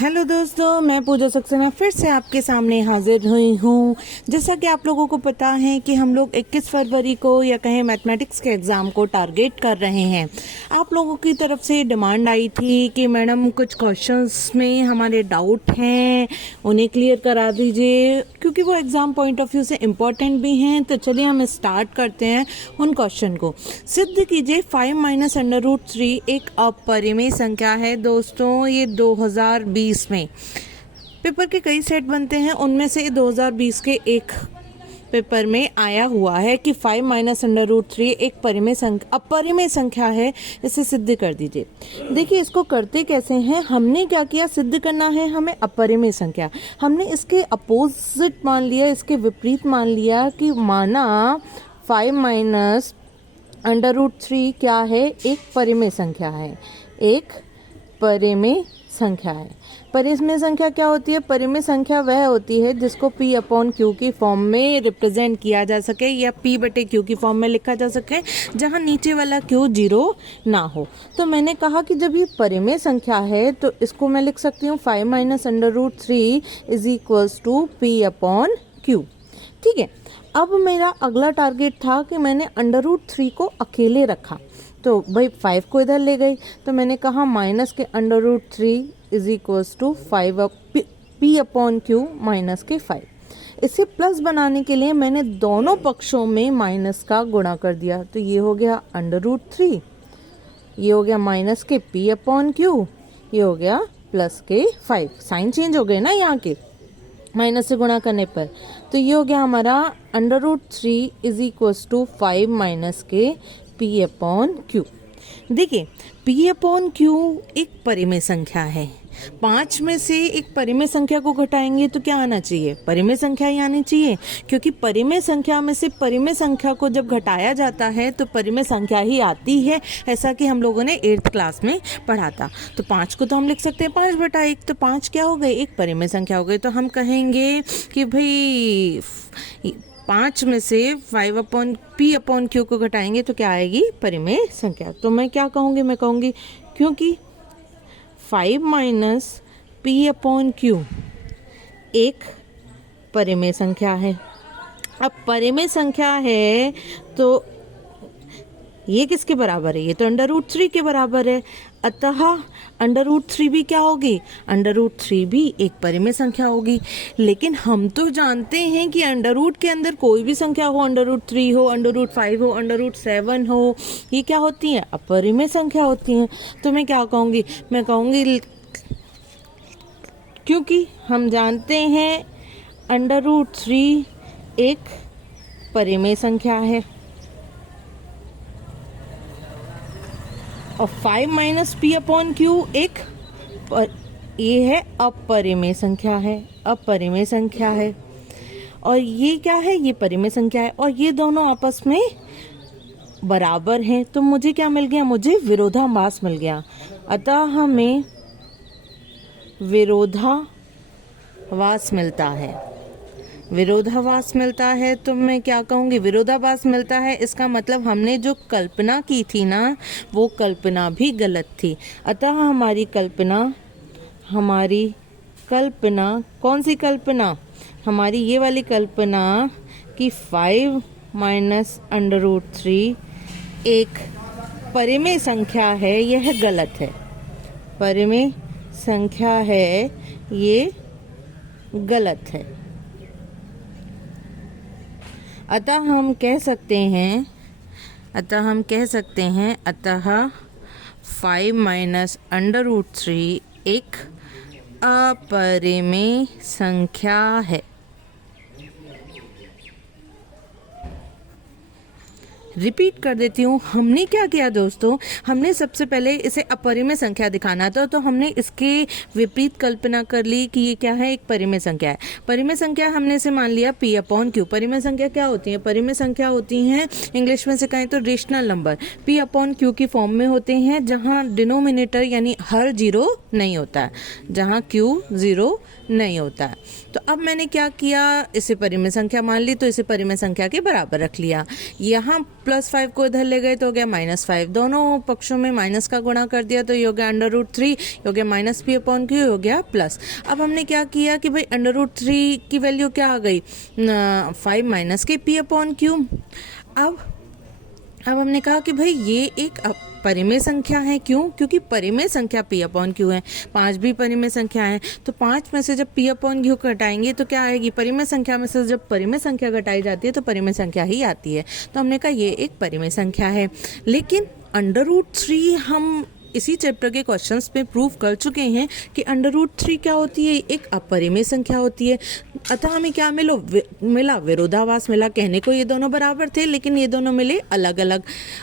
Hello दोस्तों, मैं पूजा सक्सेना फिर से आपके सामने हाजिर हुई हूँ। जैसा कि आप लोगों को पता है कि हम लोग 21 फरवरी को या कहें मैथमेटिक्स के एग्ज़ाम को टारगेट कर रहे हैं। आप लोगों की तरफ से डिमांड आई थी कि मैडम कुछ क्वेश्चंस में हमारे डाउट हैं, उन्हें क्लियर करा दीजिए, क्योंकि वो एग्ज़ाम पॉइंट ऑफ व्यू से इम्पॉर्टेंट भी हैं। तो चलिए हम स्टार्ट करते हैं उन क्वेश्चन को। सिद्ध कीजिए 5 - √3 एक अपरिमेय संख्या है। दोस्तों, ये 2020 में पेपर के कई सेट बनते हैं, उनमें से 2020 के एक पेपर में आया हुआ है कि 5 - √3 एक अपरिमेय संख्या है, इसे सिद्ध कर दीजिए। देखिए, इसको करते कैसे हैं। हमने क्या किया, सिद्ध करना है हमें अपरिमेय संख्या। हमने इसके अपोजिट मान लिया, इसके विपरीत मान लिया कि माना 5 - √3 क्या है, एक परिमेय संख्या है, एक परिमेय संख्या है। परिमेय संख्या क्या होती है? परिमेय संख्या वह होती है जिसको P/Q की फॉर्म में रिप्रेजेंट किया जा सके या P/Q की फॉर्म में लिखा जा सके, जहां नीचे वाला Q 0 ना हो। तो मैंने कहा कि जब ये परिमेय संख्या है तो इसको मैं लिख सकती हूँ 5 - √3 = P/Q। ठीक है। अब मेरा अगला टारगेट था कि मैंने √3 को अकेले रखा, तो भाई 5 को इधर ले गई, तो मैंने कहा माइनस के √3 = 5 P/Q माइनस के 5। इसे प्लस बनाने के लिए मैंने दोनों पक्षों में माइनस का गुणा कर दिया, तो ये हो गया √3, ये हो गया माइनस के P/Q, ये हो गया प्लस के 5। साइन चेंज हो गए ना यहाँ के माइनस से गुणा करने पर। तो ये हो गया हमारा √3 = 5 माइनस के P/Q। देखिए, P/Q एक परिमेय संख्या है। 5 में से एक परिमेय संख्या को घटाएंगे तो क्या आना चाहिए? परिमेय संख्या ही आनी चाहिए, क्योंकि परिमेय संख्या में से परिमेय संख्या को जब घटाया जाता है तो परिमेय संख्या ही आती है, ऐसा कि हम लोगों ने 8th क्लास में पढ़ा था। तो 5 को तो हम लिख सकते हैं 5/1, तो 5 क्या हो गए? एक परिमेय संख्या हो गई। तो हम कहेंगे कि भाई 5 में से P/Q को घटाएंगे तो क्या आएगी? परिमेय संख्या। तो मैं क्या कहूँगी? मैं कहूँगी क्योंकि 5 - P/Q एक परिमेय संख्या है। अब परिमेय संख्या है तो ये किसके बराबर है? ये तो √3 के बराबर है। अतः √3 भी क्या होगी? √3 भी एक परिमेय संख्या होगी। लेकिन हम तो जानते हैं कि अंडर के अंदर कोई भी संख्या हो, √3 हो, √5 हो, √7 हो, ये क्या होती हैं? अपरिमेय संख्या होती हैं। तो मैं क्या कहूँगी? मैं कहूँगी क्योंकि हम जानते हैं √3 एक परिमेय संख्या है और 5 - P/Q एक ये है अपरिमेय संख्या है, अपरिमेय संख्या है। और ये क्या है? ये परिमेय संख्या है और ये दोनों आपस में बराबर हैं। तो मुझे क्या मिल गया? मुझे विरोधाभास मिल गया। अतः हमें विरोधाभास मिलता है। विरोधाभास मिलता है तो मैं क्या कहूँगी? विरोधाभास मिलता है, इसका मतलब हमने जो कल्पना की थी ना, वो कल्पना भी गलत थी। अतः हमारी कल्पना कौन सी कल्पना? हमारी ये वाली कल्पना कि 5 - √3 एक परिमेय संख्या है, यह गलत है। परिमेय संख्या है, ये गलत है। अतः हम कह सकते हैं 5 - √3 एक अपरिमेय संख्या है। रिपीट कर देती हूँ, हमने क्या किया दोस्तों? हमने सबसे पहले इसे अपरिमेय संख्या दिखाना था, तो हमने इसके विपरीत कल्पना कर ली कि ये क्या है? एक परिमेय संख्या है। परिमेय संख्या हमने इसे मान लिया P/Q। परिमेय संख्या क्या होती है? परिमेय संख्या होती हैं, इंग्लिश में से कहें तो रेशनल नंबर, P/Q की फॉर्म में होते हैं, जहाँ डिनोमिनेटर यानी हर 0 नहीं होता है, जहाँ Q 0 नहीं होता है। तो अब मैंने क्या किया, इसे परिमेय संख्या मान ली, तो इसे परिमेय संख्या के बराबर रख लिया। यहाँ +5 को इधर ले गए तो हो गया -5, दोनों पक्षों में माइनस का गुणा कर दिया तो ये हो गया √3, हो गया -p/q, हो गया प्लस। अब हमने क्या किया कि भाई √3 की वैल्यू क्या आ गई, 5 माइनस के p/q। अब हमने कहा कि भाई ये एक परिमेय संख्या है। क्यों? क्योंकि परिमेय संख्या p/q है, 5 भी परिमेय संख्या है। तो 5 में से जब p/q घटाएंगे तो क्या आएगी, परिमेय संख्या में से जब परिमेय संख्या घटाई जाती है तो परिमेय संख्या ही आती है। तो हमने कहा ये एक परिमेय संख्या है। लेकिन √3 हम इसी चैप्टर के क्वेश्चंस में प्रूव कर चुके हैं कि √3 क्या होती है, एक अपरिमेय संख्या होती है। अतः हमें क्या मिला, विरोधाभास मिला। कहने को ये दोनों बराबर थे लेकिन ये दोनों मिले अलग अलग।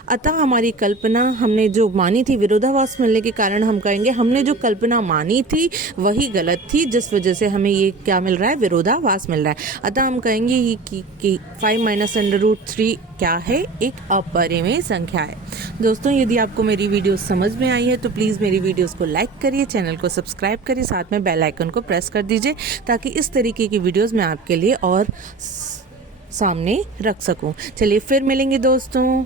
अतः हमारी कल्पना हमने जो मानी थी, विरोधाभास मिलने के कारण हम कहेंगे हमने जो कल्पना मानी थी वही गलत थी, जिस वजह से हमें ये क्या मिल रहा है, विरोधाभास मिल रहा है। अतः हम कहेंगे कि 5 माइनस √3 क्या है, एक अपरिमेय संख्या है। दोस्तों, यदि आपको मेरी वीडियो समझ में आई है तो प्लीज़ मेरी वीडियोस को लाइक करिए, चैनल को सब्सक्राइब करिए, साथ में बेल आइकन को प्रेस कर दीजिए ताकि इस तरीके की वीडियोस मैं आपके लिए और सामने रख सकूं। चलिए फिर मिलेंगे दोस्तों।